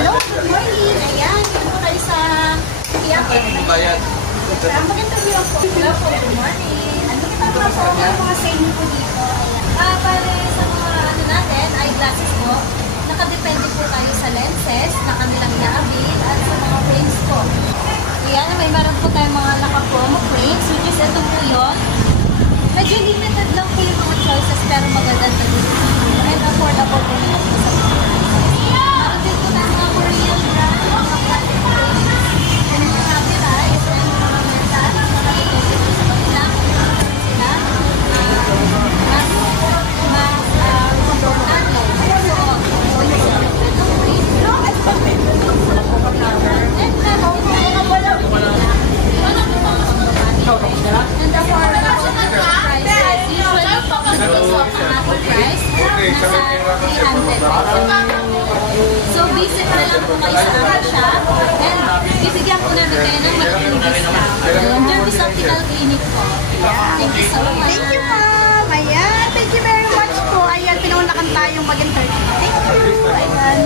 Hello, good morning. Ayan, dito po tayo sa Quiapo. Mag-interview ako. Hello po, good morning. Ano kita po ang mga sale po dito? Pare sa mga ano natin, eyeglasses po, nakadepende po tayo sa lenses na kanilang inaabit at sa mga frames po. Ayan, may meron po tayong mga naka-promo frames, which is ito po yun. Medyo limited lang po yung mga choices pero maganda po. And affordable po naman po sa mga. Meron din po tayong mga Korean brand, mga plastic frames, and mga copyright, and mga metal, nakadepende po sa kanila. Sila, mas komportable. And the affordable prices, usually po kasi ang ating price nasa 300. So visit na lang po kayo sa ating shop and bibigyan po namin kayo ng malaking discount. Jervis Optical Clinic po. Thank you so much. Thank you, ma'am. Ayan, thank you very much po. Ayan, pinaunakan tayong mag-interview. Thank you. Ayan.